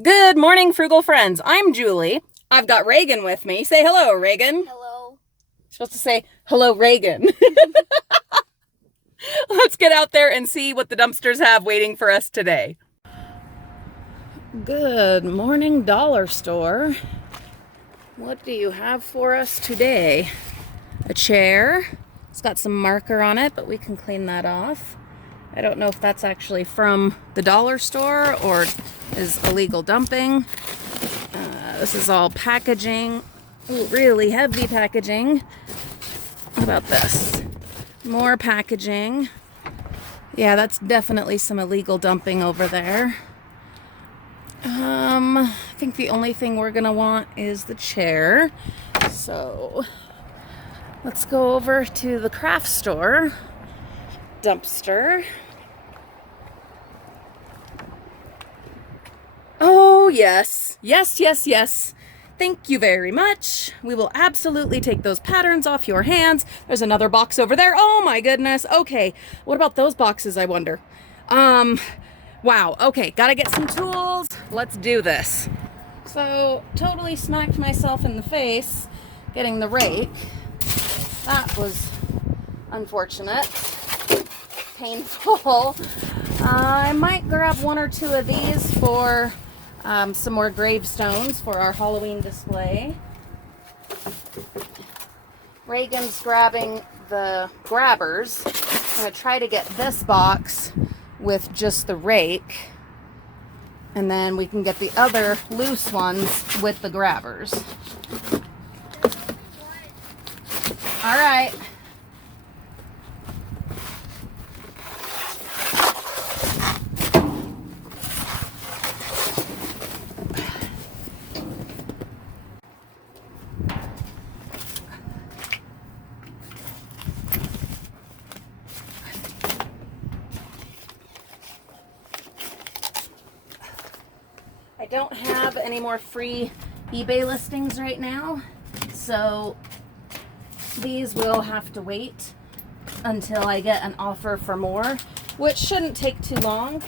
Good morning, Frugal friends. I'm Julie. I've got Reagan with me. Say hello, Reagan. Hello. You're supposed to say hello, Reagan. Let's get out there and see what the dumpsters have waiting for us today. Good morning, dollar store. What do you have for us today? A chair. It's got some marker on it, but we can clean that off. I don't know if that's actually from the dollar store or is illegal dumping. This is all packaging. Ooh, really heavy packaging. What about this? More packaging. Yeah, that's definitely some illegal dumping over there. I think the only thing we're gonna want is the chair. So let's go over to the craft store dumpster. Oh, yes. Yes, yes, yes. Thank you very much. We will absolutely take those patterns off your hands. There's another box over there. Oh my goodness. Okay. What about those boxes, I wonder? Wow. Okay. Gotta get some tools. Let's do this. So, totally smacked myself in the face getting the rake. That was unfortunate. Painful. I might grab one or two of these for some more gravestones for our Halloween display. Reagan's grabbing the grabbers. I'm going to try to get this box with just the rake. And then we can get the other loose ones with the grabbers. All right. I don't have any more free eBay listings right now, so these will have to wait until I get an offer for more, which shouldn't take too long,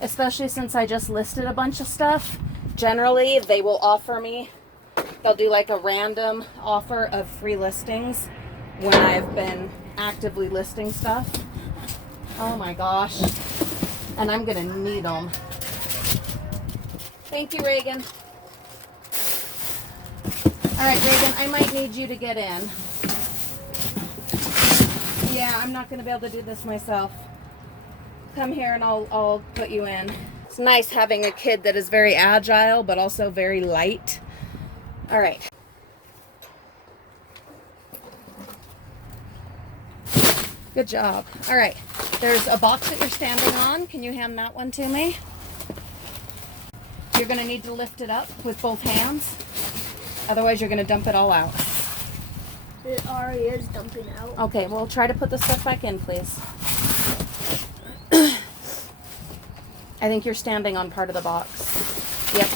especially since I just listed a bunch of stuff. Generally, they will offer me, they'll do like a random offer of free listings when I've been actively listing stuff. Oh my gosh, and I'm gonna need them. Thank you, Reagan. All right, Reagan, I might need you to get in. Yeah, I'm not going to be able to do this myself. Come here and I'll put you in. It's nice having a kid that is very agile, but also very light. All right. Good job. All right. There's a box that you're standing on. Can you hand that one to me? You're going to need to lift it up with both hands. Otherwise, you're going to dump it all out. It already is dumping out. Okay, well, try to put the stuff back in, please. I think you're standing on part of the box. Yep.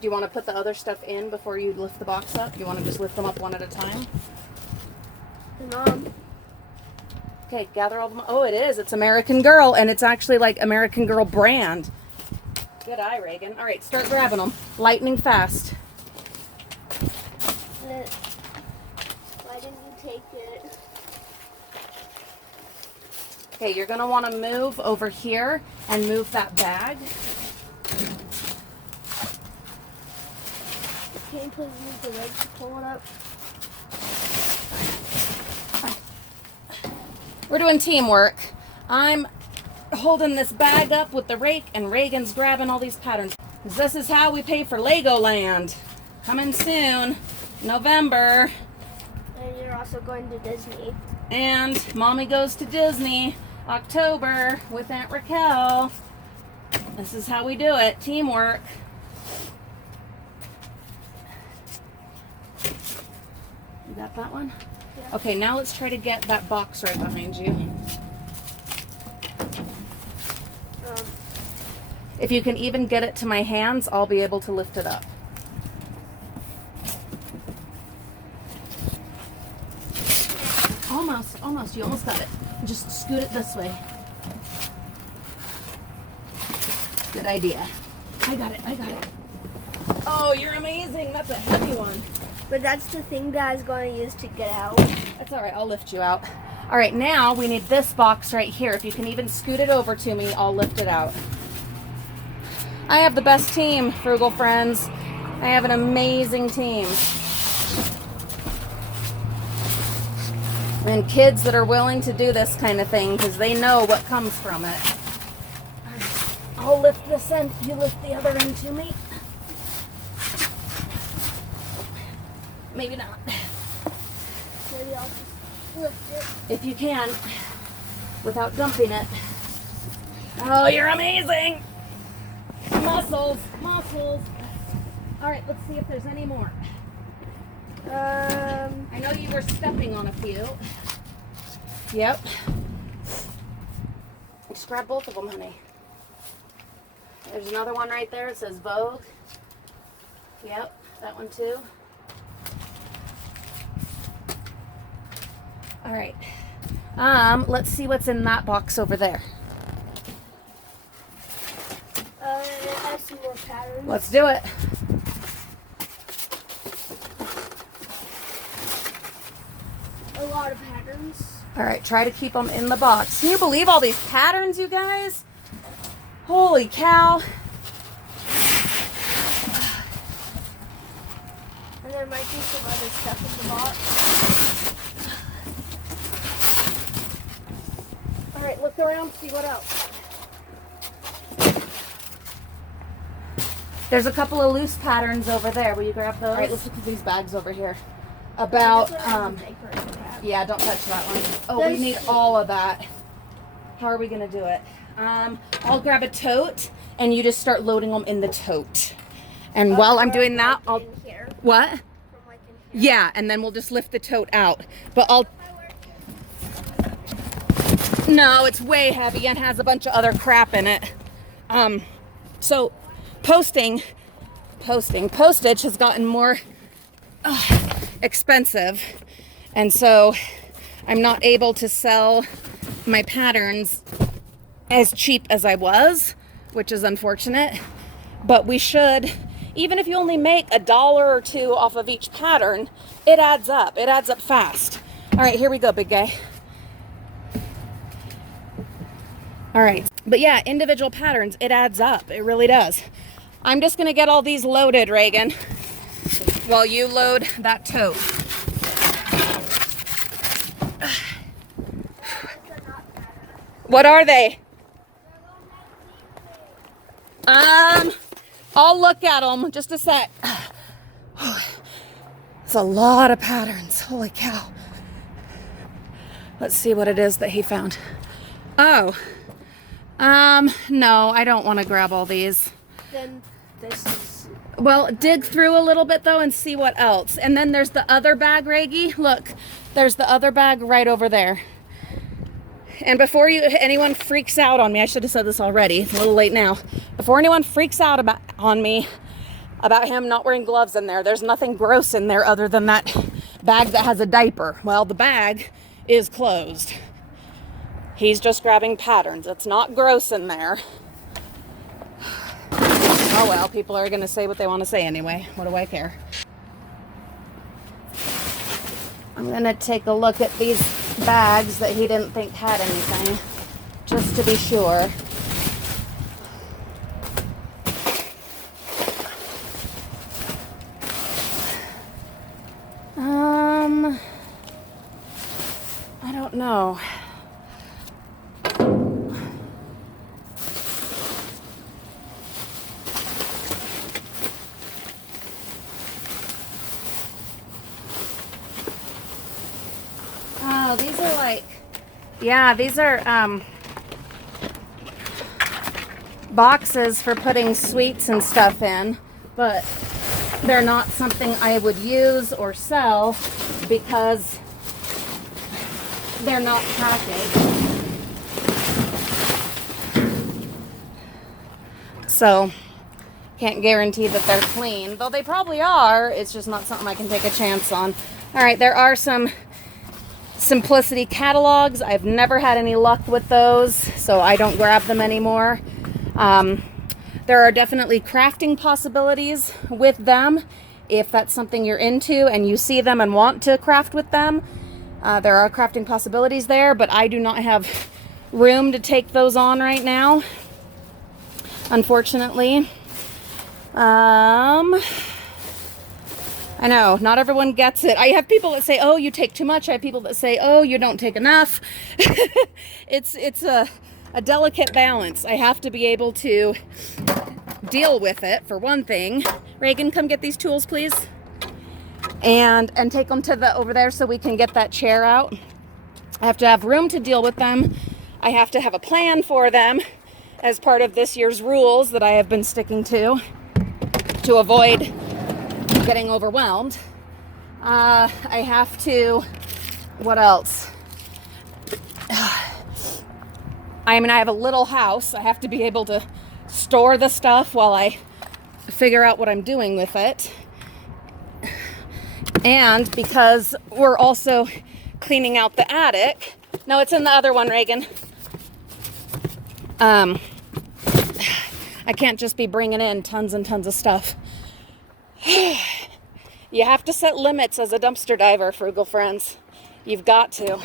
Do you want to put the other stuff in before you lift the box up? Do you want to just lift them up one at a time? Mom. Okay, gather all them. Oh, it is. It's American Girl, and it's actually like American Girl brand. Good eye, Reagan. All right, start grabbing them. Lightning fast. Why didn't you take it? Okay, you're going to want to move over here and move that bag. Can you please use the leg to pull it up? We're doing teamwork. I'm holding this bag up with the rake and Reagan's grabbing all these patterns. This is how we pay for Legoland. Coming soon, November. And you're also going to Disney. And Mommy goes to Disney, October, with Aunt Raquel. This is how we do it, teamwork. You got that one? Yeah. Okay, now let's try to get that box right behind you. If you can even get it to my hands, I'll be able to lift it up. Almost. You almost got it. Just scoot it this way. Good idea. I got it. Oh, you're amazing. That's a heavy one. But that's the thing that I was going to use to get out. That's all right. I'll lift you out. All right, now we need this box right here. If you can even scoot it over to me, I'll lift it out. I have the best team, Frugal friends. I have an amazing team. And kids that are willing to do this kind of thing because they know what comes from it. I'll lift this end. You lift the other end to me. Maybe not. Maybe I'll just lift it. If you can, without dumping it. Oh, you're amazing. Muscles. All right, let's see if there's any more. I know you were stepping on a few. Yep. Just grab both of them, honey. There's another one right there. It says Vogue. Yep, that one too. All right. Let's see what's in that box over there. It has some more patterns. Let's do it. A lot of patterns. All right, try to keep them in the box. Can you believe all these patterns, you guys? Holy cow. And there might be some other stuff in the box. All right, look around, see what else. There's a couple of loose patterns over there. Will you grab those? All right, let's look at these bags over here. About, yeah, don't touch that one. Oh, we need all of that. How are we gonna do it? I'll grab a tote and you just start loading them in the tote. And while I'm doing that, I'll, what? Yeah, and then we'll just lift the tote out. But no, it's way heavy and has a bunch of other crap in it. So postage has gotten more expensive, and so I'm not able to sell my patterns as cheap as I was, which is unfortunate. But we should, even if you only make $1 or $2 off of each pattern, it adds up. It adds up fast. All right, here we go, big guy. All right, but yeah, individual patterns, it adds up. It really does. I'm just gonna get all these loaded, Reagan, while you load that tote. What are they? I'll look at them, just a sec. It's a lot of patterns, holy cow. Let's see what it is that he found. Oh, no, I don't want to grab all these. Then this is... Well, dig through a little bit though and see what else. And then there's the other bag, Reggie. Look, there's the other bag right over there. And before anyone freaks out on me, I should have said this already, it's a little late now. Before anyone freaks out on me about him not wearing gloves in there, there's nothing gross in there other than that bag that has a diaper. Well, the bag is closed. He's just grabbing patterns. It's not gross in there. Oh well, people are going to say what they want to say anyway. What do I care? I'm going to take a look at these bags that he didn't think had anything, just to be sure. I don't know. Oh, these are like, yeah, these are boxes for putting sweets and stuff in, but they're not something I would use or sell because they're not packaged. So, can't guarantee that they're clean, though they probably are. It's just not something I can take a chance on. All right, there are some Simplicity catalogs. I've never had any luck with those, so I don't grab them anymore. There are definitely crafting possibilities with them. If that's something you're into and you see them and want to craft with them, there are crafting possibilities there, but I do not have room to take those on right now, unfortunately. I know, not everyone gets it. I have people that say, oh, you take too much. I have people that say, oh, you don't take enough. It's a delicate balance. I have to be able to deal with it, for one thing. Reagan, come get these tools, please. And take them to over there so we can get that chair out. I have to have room to deal with them. I have to have a plan for them as part of this year's rules that I have been sticking to avoid getting overwhelmed. I have to, what else? I mean, I have a little house. I have to be able to store the stuff while I figure out what I'm doing with it. And because we're also cleaning out the attic. No, it's in the other one, Reagan. I can't just be bringing in tons and tons of stuff. You have to set limits as a dumpster diver, frugal friends. You've got to.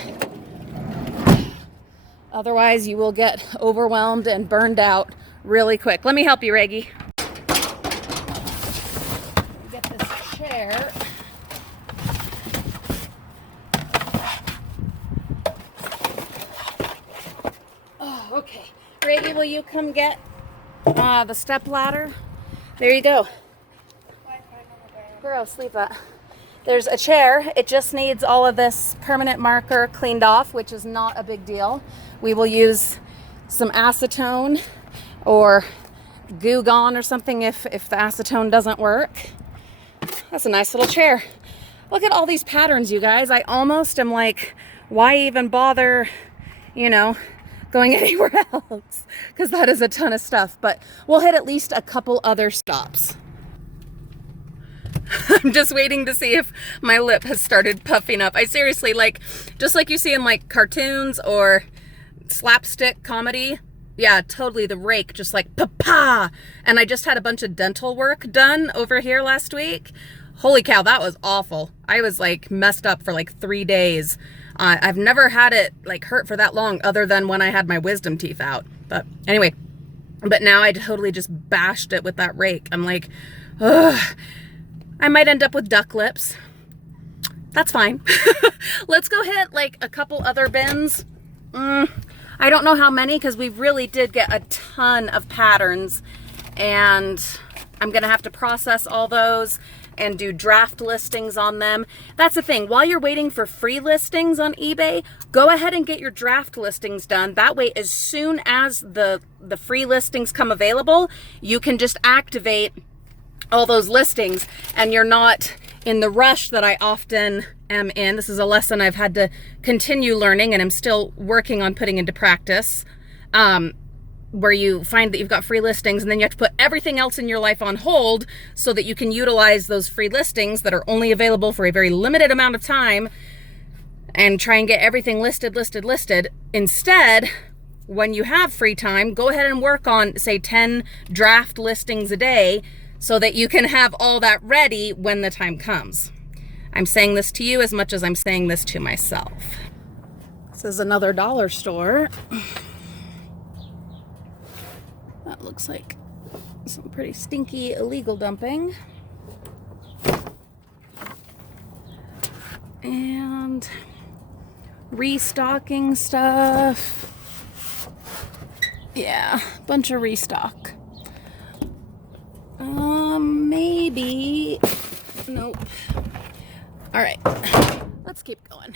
Otherwise, you will get overwhelmed and burned out really quick. Let me help you, Reggie. Get this chair. Oh, okay. Reggie, will you come get the step ladder? There you go. Gross, leave that. There's a chair. It just needs all of this permanent marker cleaned off, which is not a big deal. We will use some acetone or Goo Gone or something if the acetone doesn't work. That's a nice little chair. Look at all these patterns, you guys. I almost am like, why even bother, you know, going anywhere else? Because that is a ton of stuff. But we'll hit at least a couple other stops. I'm just waiting to see if my lip has started puffing up. I seriously, like, just like you see in like cartoons or slapstick comedy. Yeah, totally, the rake just like pa-pa. And I just had a bunch of dental work done over here last week. Holy cow, that was awful. I was like messed up for like 3 days. I've never had it like hurt for that long other than when I had my wisdom teeth out. But anyway, but now I totally just bashed it with that rake. I'm like, ugh. I might end up with duck lips. That's fine. Let's go hit like a couple other bins. I don't know how many because we really did get a ton of patterns, and I'm gonna have to process all those and do draft listings on them. That's the thing. While you're waiting for free listings on eBay, go ahead and get your draft listings done. That way, as soon as the free listings come available, you can just activate all those listings and you're not in the rush that I often am in. This is a lesson I've had to continue learning and I'm still working on putting into practice, where you find that you've got free listings and then you have to put everything else in your life on hold so that you can utilize those free listings that are only available for a very limited amount of time and try and get everything listed. Instead, when you have free time, go ahead and work on, say, 10 draft listings a day so that you can have all that ready when the time comes. I'm saying this to you as much as I'm saying this to myself. This is another dollar store. That looks like some pretty stinky illegal dumping. And restocking stuff. Yeah, bunch of restock. Maybe. Nope. All right, let's keep going.